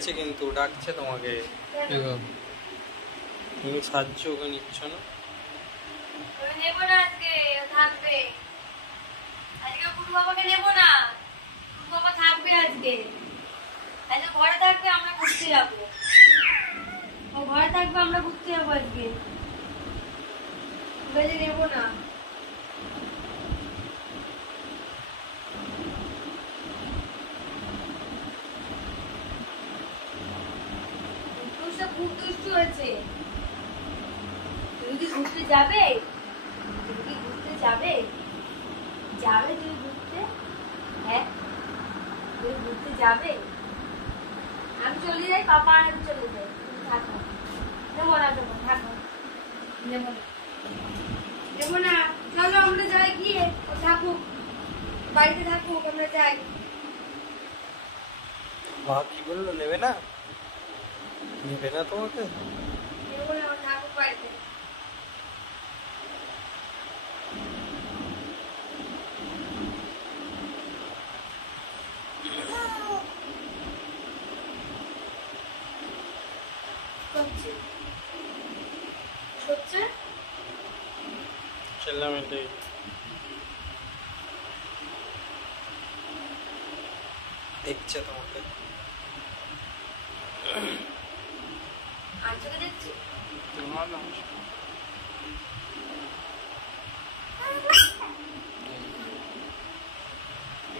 গেছে কিন্তু ডাকছে তোমাকে। তুমি সাহায্য ওকে নিচ্ছ না? নেব না আজকে, থাকবে আজকে। গুরু বাবাকে নেব না, গুরু বাবা থাকবে আজকে। আজকে ঘরে থাকবে, আমরা ঘুরতে যাবো। ঘরে থাকবে, আমরা ঘুরতে যাবো আজকে। নেব না। খুব দুষ্টু হয়েছে। তুমি কি ঘুরতে যাবে? তুমি কি ঘুরতে যাবে? যাবে তুমি ঘুরতে? হ্যাঁ, তুমি ঘুরতে যাবে? আমি চলে যাই, পাপা আর আমি চলে যাই। তুমি থাকো। নেবো না, দেবো, থাকো। নেবো না, নেবো না। চলো আমরা যাই, গিয়ে ও থাকুক, বাড়িতে থাকুক, আমরা যাই। মা কি বললো? নেবে না? নেবে না তোমাকে? নেবো না, থাকুক বাড়িতে। চললাম এটাই। দেখছে তোমাকে। আজকে দেখছি তোমার নাম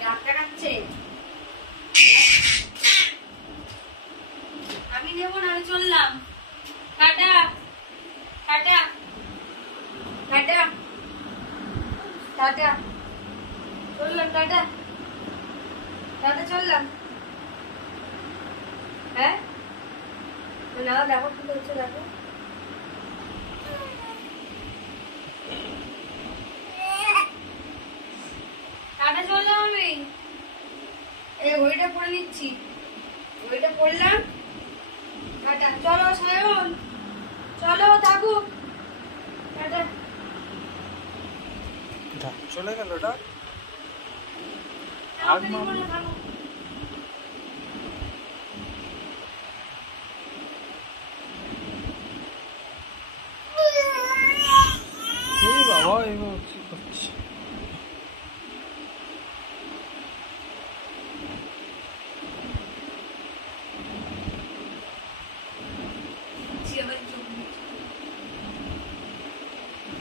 রাগটা কাটছে। আমি নেবো না, আমি চললাম। টাটা টাটা টাটা টাটা, চললাম। টাটা টাটা, চললাম। হ্যাঁ, না দেখো কি করছে, দেখো। টাটা, চললাম আমি। এই ঘড়িটা পরে নিচ্ছি, ঘড়িটা পরলাম। টাটা, চলো সায়ন, চলো, থাকুক। টাটা। চলে গেল ওটা। থাকুক, নিবো না, থাকুক। এই বাবা, এবার কি করছে?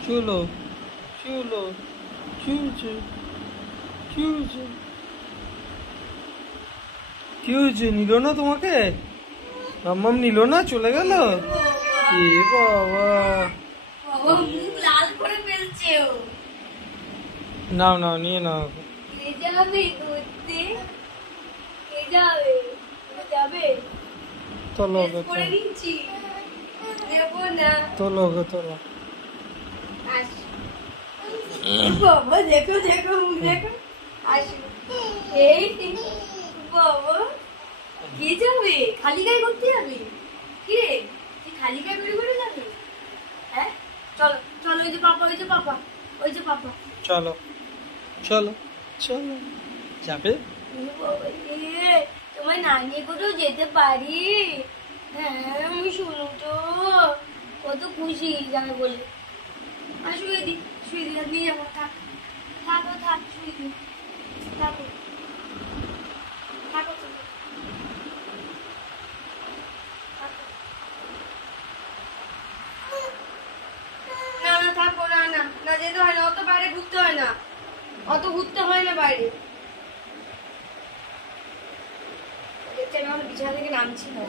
চলো চলো, কি হয়েছে? কি হয়েছে? কি হয়েছে? নিল না তোমাকে? মাম্মাম নিল না, চলে গেল? এ বাবা, বাবা মুখ লাল করে ফেলছে ও। নাও নাও, নিয়ে নাও। কে যাবে ঘুরতে? কে যাবে? কে যাবে? তোলো ড্রেস পরে নিচ্ছি, নেবো না। তোলো তোলো। আস বাবা, দেখো দেখো, মুখ দেখো। আসো। এই বাবা, কে যাবে? খালি গায়ে ঘুরতে যাবে? কি রে, তুই খালি গায়ে ঘুরে ঘুরে যাবে? হ্যাঁ, চলো চলো, ওই যে পাপা, ওই যে পাপা, ওই যে পাপা। চলো চলো চলো, যাবে? তোমার নানি কোথাও যেতে পারি? হ্যাঁ, আমি শুনো তো, কত খুশি যাবে বলে। আর শুয়ে দি, শুয়ে দি, নিয়ে যাবো। থাক থাকো, থাক, শুয়ে দি, থাকো থাকো তুমি। না না, থাকো, না না না, যেতে হয় না, অত বাইরে ঘুরতে হয় না, অত ঘুরতে হয় না বাইরে। দেখছি আমি আমার বিছানা থেকে নামছি না।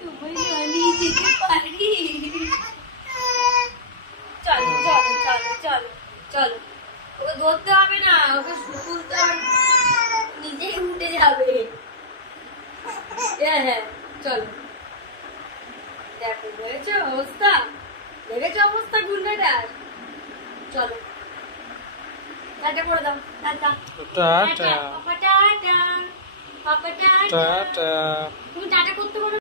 তুমি নানি যেতে পারি? চলো চলো চলো চলো চলো, ওকে ধরতে হবে না, ওকে তুলতে হবে, নিজেই উঠে যাবে। হ্যাঁ হ্যাঁ, চলো। দেখো, দেখেছো অবস্থা, দেখেছো অবস্থা গুন্ডাটার। চলো, টাটা করে দাও। টাটা টাটা পাপা, টাটা পাপা, টাটা। টাটা। তুমি টাটা করতে